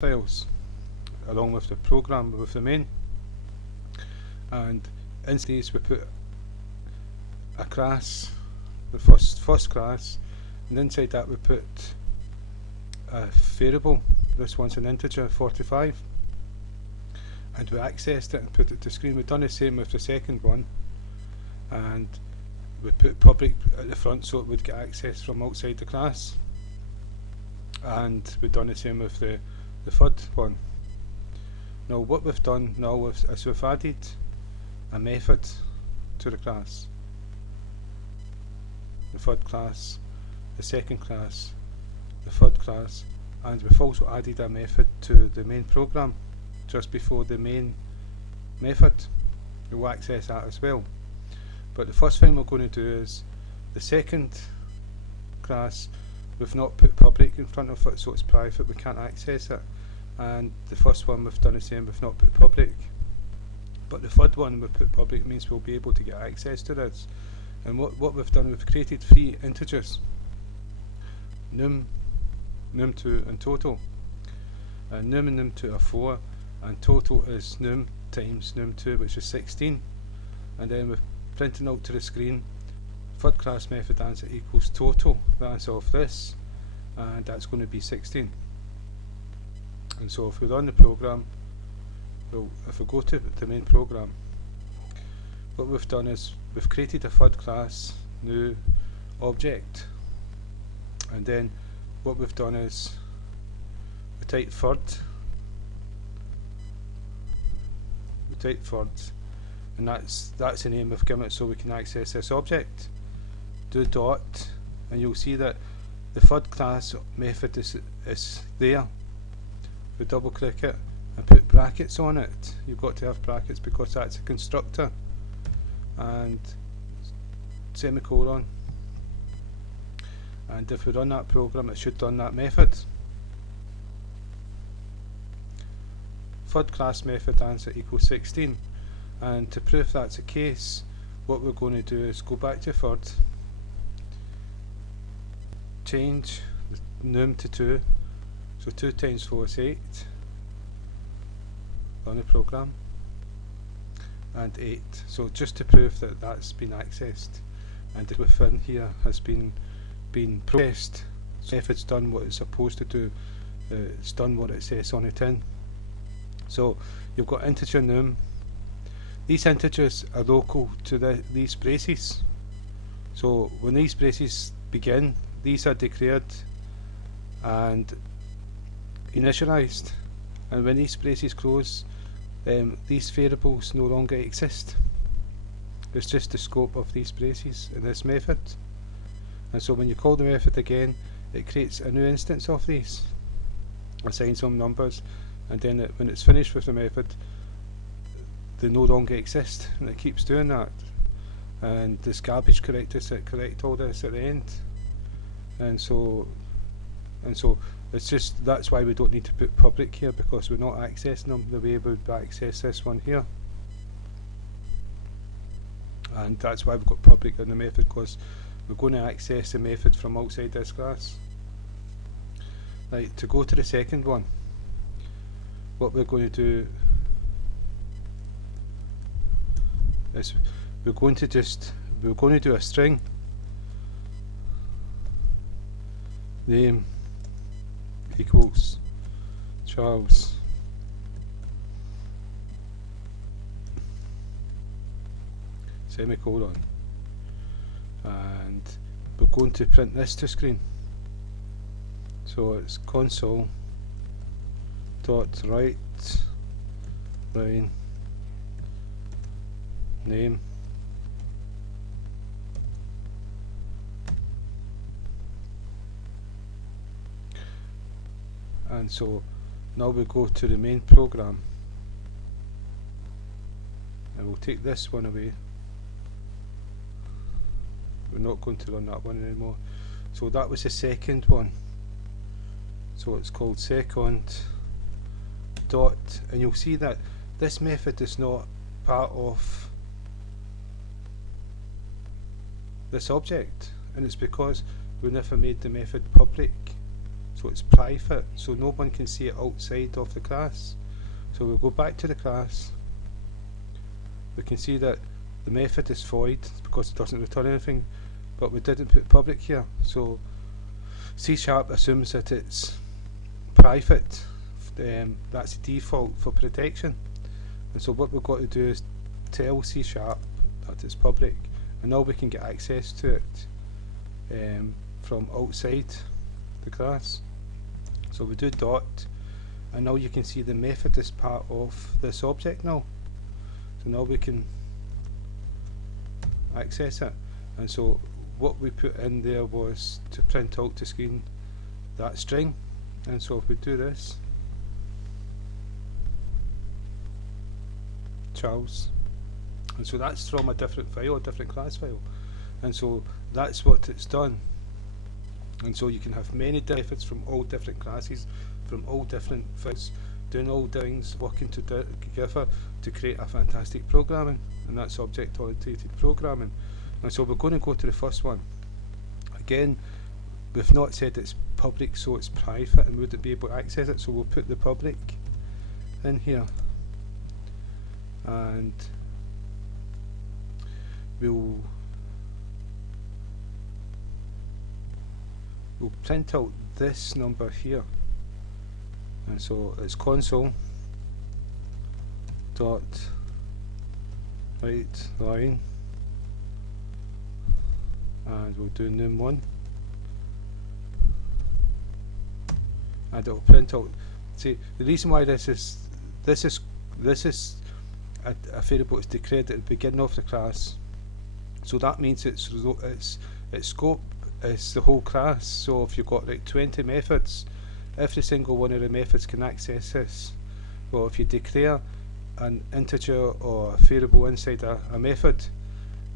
files along with the program with the main, and in these we put a class, the first class, and inside that we put a variable. This one's an integer 45, and we accessed it and put it to screen. We've done the same with the second one, and we put public at the front so it would get access from outside the class, and we've done the same with the third one. Now what we've done now is we've added a method to the class, the third class, the second class, the third class, and we've also added a method to the main program just before the main method. We'll access that as well. But the first thing we're going to do is the second class, we've not put public in front of it, so it's private, we can't access it. And the first one we've done the same, we've not put public. But the third one we've put public means we'll be able to get access to this. And what we've done, we've created three integers, num, num2 and total. And num and num2 are 4, and total is num times num2, which is 16. And then we're printing out to the screen, third class method answer equals total, the answer of this, and that's going to be 16. And so if we run the program, well, if we go to the main program, what we've done is we've created a third class new object, and then what we've done is we type third, and that's the name we've given it so we can access this object. Do dot, and you'll see that the third class method is there. We double click it and put brackets on it. You've got to have brackets because that's a constructor, and semicolon, and if we run that program it should run that method. Third class method answer equals 16, and to prove that's the case, what we're going to do is go back to third, change num to 2, so 2 times 4 is 8, run the program, and 8. So just to prove that that's been accessed and within here has been processed. So if it's done what it's supposed to do, it's done what it says on the tin. So you've got integer num. These integers are local to these braces. So when these braces begin, these are declared and initialized, and when these braces close, these variables no longer exist. It's just the scope of these braces in this method. And so when you call the method again, it creates a new instance of these, assigns some numbers, and then when it's finished with the method, they no longer exist, and it keeps doing that. And this garbage collectors that collect all this at the end, and so it's just, that's why we don't need to put public here, because we're not accessing them the way we would access this one here. And that's why we've got public in the method, because we're going to access the method from outside this class. Right, to go to the second one, what we're going to do is we're going to do a string name equals Charles, semicolon, and we're going to print this to screen. So it's console dot write line name and so now we go to the main program, and we'll take this one away. We're not going to run that one anymore. So that was the second one, so it's called second dot, and you'll see that this method is not part of this object, and it's because we never made the method public. so it's private, so no one can see it outside of the class. So we'll go back to the class. We can see that the method is void because it doesn't return anything, but we didn't put public here, so C# assumes that it's private. That's the default for protection, and so what we've got to do is tell C# that it's public, and now we can get access to it from outside the class. So we do dot, and now you can see the method is part of this object now. So now we can access it, and so what we put in there was to print out to screen that string. And so if we do this, Charles, and so that's from a different file, a different class file, and so that's what it's done. And so you can have many methods from all different classes, from all different files, doing all things, working together to create a fantastic programming, and that's object-oriented programming. And so we're going to go to the first one. Again, we've not said it's public, so it's private and wouldn't be able to access it, so we'll put the public in here, and we'll print out this number here, and so it's console dot write line, and we'll do num1, and it'll print out. See, the reason why this is a variable that's declared at the beginning of the class, so that means its scope is the whole class. So if you've got like 20 methods, every single one of the methods can access this. Well, if you declare an integer or a variable inside a method,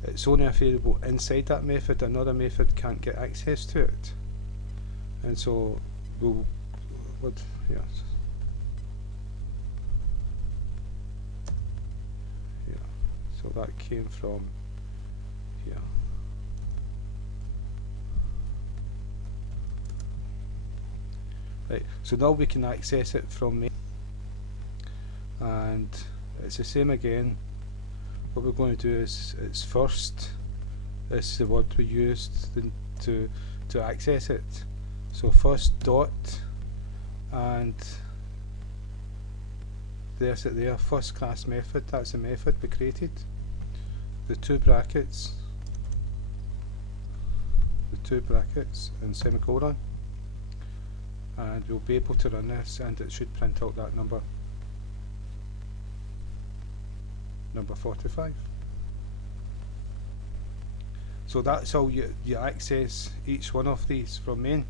it's only a variable inside that method. Another method can't get access to it. And so we'll so that came from here. Right, so now we can access it from main, and it's the same again. What we're going to do is, it's first is the word we used to access it. So first dot, and there's it there, first class method, that's the method we created. The two brackets and semicolon, and we'll be able to run this, and it should print out that number 45. So that's how you access each one of these from main.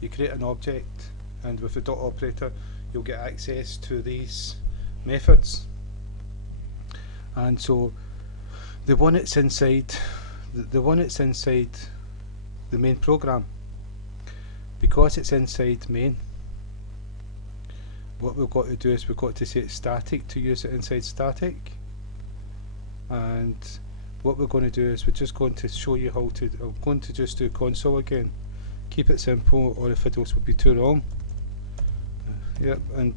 You create an object, and with the dot operator you'll get access to these methods. And so the one that's inside the main program, because it's inside main, what we've got to do is we've got to say it's static to use it inside static. And what we're going to do is we're just going to show you how to, I'm going to just do console again, keep it simple or the videos will be too long. Yep, and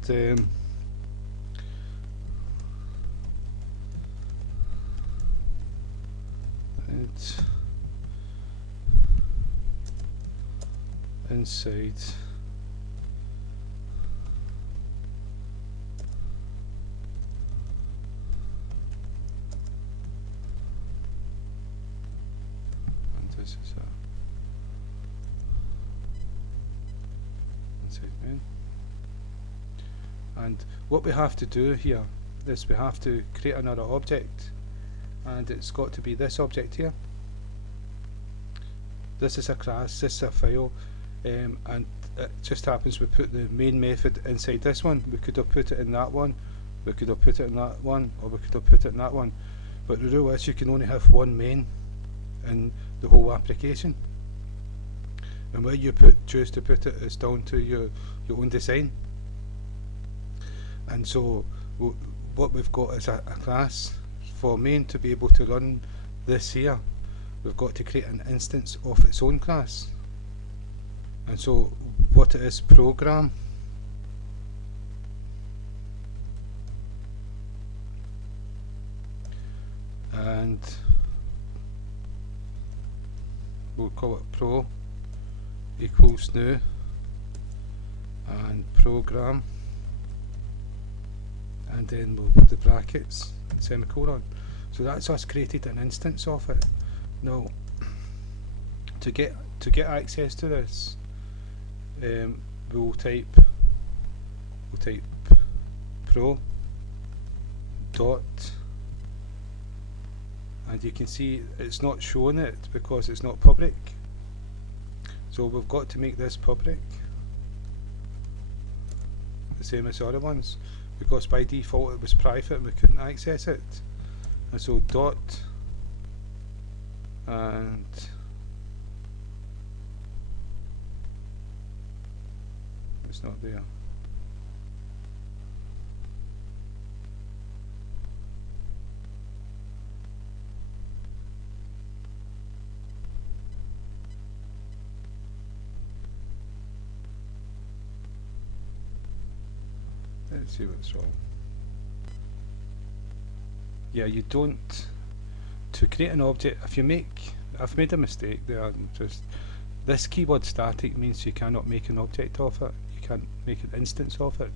inside this is inside main. And what we have to do here is we have to create another object, and it's got to be this object here. This is a class, this is a file, and it just happens we put the main method inside this one. We could have put it in that one, we could have put it in that one, or we could have put it in that one, but the rule is you can only have one main in the whole application, and where you choose to put it is down to your own design. And so what we've got is a class. For main to be able to run this here, we've got to create an instance of its own class. And so what it is, program, and we'll call it pro equals new, and program, and then we'll put the brackets and semicolon. So that's us created an instance of it. Now, to get access to this, we'll type pro dot, and you can see it's not showing it because it's not public. So we've got to make this public, the same as the other ones, because by default it was private and we couldn't access it. And so dot, and it's not there. Let's see what's wrong. Yeah, you don't, to create an object, if you make, I've made a mistake there, just, this keyword static means you cannot make an object of it, you can't make an instance of it.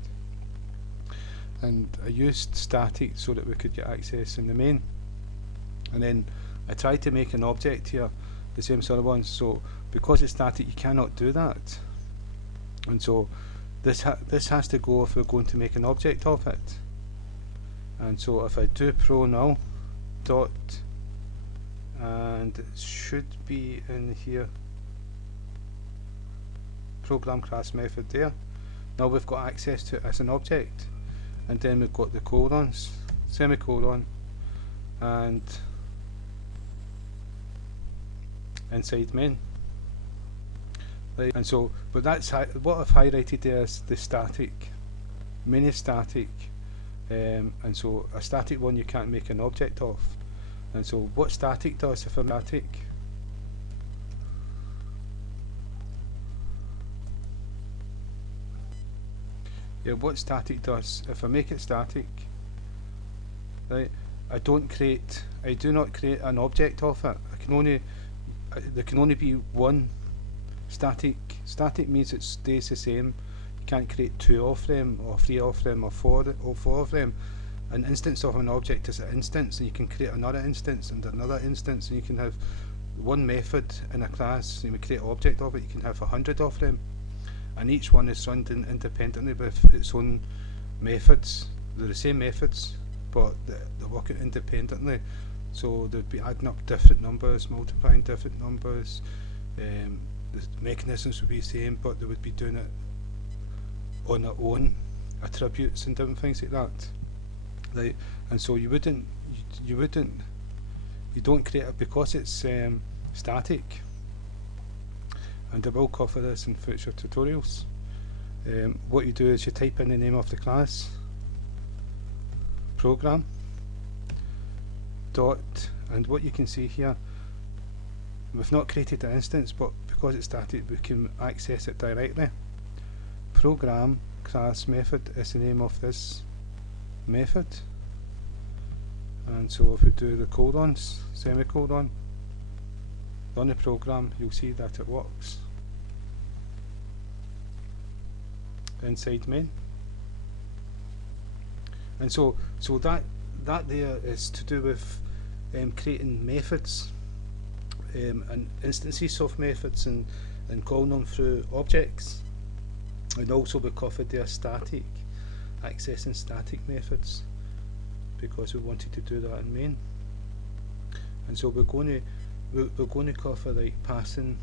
And I used static so that we could get access in the main. And then I tried to make an object here, the same sort of one, so because it's static you cannot do that. And so this has to go if we're going to make an object of it. And so if I do pro now, dot, and it should be in here, program class method there. Now we've got access to it as an object, and then we've got the colons, semicolon, and inside main. Right. And so, but that's what I've highlighted there is the static. Main is static, and so a static one you can't make an object of. And so what static does if I'm static, yeah, what static does if I make it static, right, I do not create an object of it. There can only be one static. Static means it stays the same. You can't create two of them, or three of them, or four of them. An instance of an object is an instance, and you can create another instance and another instance, and you can have one method in a class, and we create an object of it, you can have 100 of them, and each one is run independently with its own methods. They're the same methods, but they're working independently, so they'd be adding up different numbers, multiplying different numbers. The mechanisms would be the same, but they would be doing it on their own attributes and different things like that. Right, and so you don't create it because it's static. And I will cover this in future tutorials. What you do is you type in the name of the class, program, dot, and what you can see here, we've not created an instance, but because it's static we can access it directly. Program class method is the name of this method, and so if we do the colons, semicolon, run the program, you'll see that it works inside main. And so that there is to do with creating methods and instances of methods and calling them through objects. And also we covered their static, accessing static methods, because we wanted to do that in main. And so we're going to cover like passing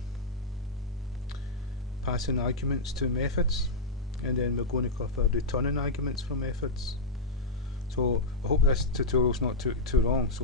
arguments to methods, and then we're going to cover returning arguments from methods. So I hope this tutorial's not too long. So